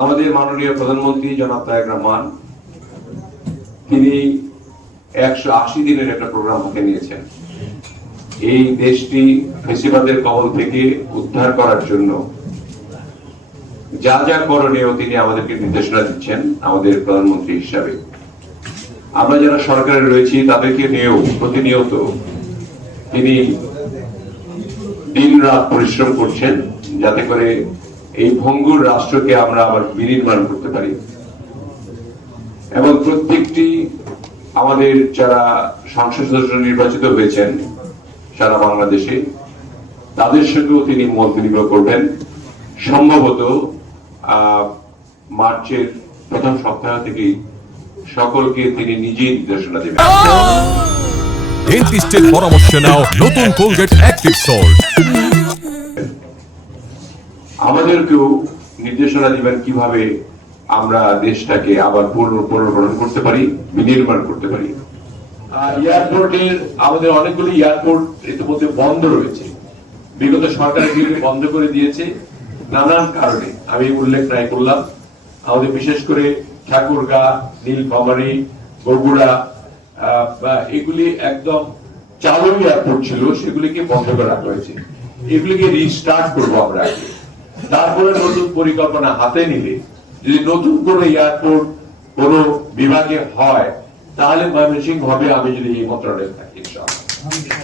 আমাদের মাননীয় প্রধানমন্ত্রী জনাব তারেক রহমান তিনি 180 দিনের একটা প্রোগ্রাম হাতে নিয়েছেন। এই দেশটি ফ্যাসিবাদের কবল থেকে উদ্ধার করার জন্য যা যা করণীয় তিনি আমাদেরকে নির্দেশনা দিচ্ছেন আমাদের প্রধানমন্ত্রী হিসাবে। আমরা যারা সরকারে রয়েছি তাদেরকে নিয়েও প্রতিনিয়ত তিনি দিন রাত পরিশ্রম করছেন যাতে করে এই ভঙ্গুর রাষ্ট্রকে আমরা আবার বিনির্মাণ করতে পারি। এবং প্রত্যেকটি আমাদের যারা সংসদ সদস্য নির্বাচিত হয়েছেন সারা বাংলাদেশে তাদের সঙ্গেও তিনি মত বিনিময় করবেন। সম্ভবত মার্চের প্রথম সপ্তাহ থেকেই সকলকে তিনি নিজেই নির্দেশনা দেবেন। ডেন্টিস্টের পরামর্শ নাও নতুন কোলগেট অ্যাক্টিভ সল্ট। আমাদেরকেও নির্দেশনা দিবেন কিভাবে আমরা দেশটাকে আবার পুনর্গঠন করতে পারি, বিনির্মাণ করতে পারি। এয়ারপোর্টের আমাদের অনেকগুলি এয়ারপোর্ট ইতিমধ্যে বন্ধ রয়েছে, বিগত সরকার এগুলি বন্ধ করে দিয়েছে নানান কারণে। আমি উল্লেখ নাই করলাম, আমাদের বিশেষ করে ঠাকুরগাঁ, নীলফামারী, বগুড়া এগুলি একদম চালু এয়ারপোর্ট ছিল, সেগুলিকে বন্ধ করে রাখা হয়েছে। এগুলিকে রিস্টার্ট করবো আমরা আগে, তারপরে নতুন পরিকল্পনা হাতে নিলে যদি নতুন কোন এয়ারপোর্ট কোন বিভাগে হয় তাহলে ময়মনসিংহ হবে। আমি যদি এই মন্ত্রণালয়ে থাকি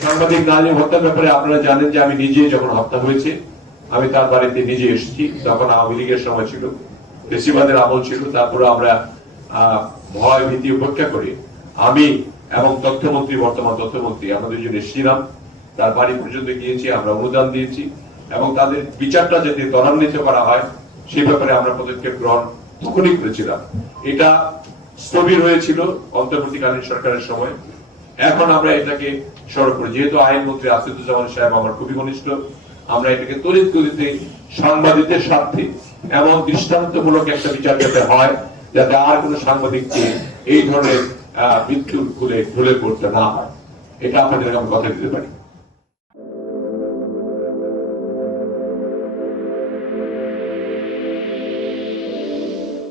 সাংবাদিক নাজিম হত্যার ব্যাপারে আপনারা জানেন যে আমি নিজে যখন হত্যা হয়েছে আমি তার বাড়িতে নিজে এসেছি। তখন আওয়ামী লীগের সময় ছিল, ফ্যাসিবাদের আমল ছিল। তারপরে আমরা ভয় ভীতি উপেক্ষা করে আমি এবং তথ্যমন্ত্রী, বর্তমান তথ্যমন্ত্রী, আমরা দুজন এসেছিলাম, তার বাড়ি পর্যন্ত গিয়েছি, আমরা অনুদান দিয়েছি এবং তাদের বিচারটা যাতে ত্বরান্বিত করা হয় সেই ব্যাপারে আমরা পদক্ষেপ গ্রহণ তখনই করেছিলাম। এটা স্থবির হয়েছিল অন্তর্বর্তীকালীন সরকারের সময়। এখন আমরা এটাকে সড়ক করি, যেহেতু আইনমন্ত্রী আসাদুজ্জামান সাহেব আমার খুবই ঘনিষ্ঠ, আমরা এটাকে তড়িৎ গতিতে সাংবাদিকদের স্বার্থে এমন দৃষ্টান্তমূলক একটা বিচার যাতে হয় যাতে আর কোন সাংবাদিককে এই ধরনের মৃত্যুর খুলে ঢলে পড়তে না হয়, এটা আপনাদের আমি কথা দিতে পারি।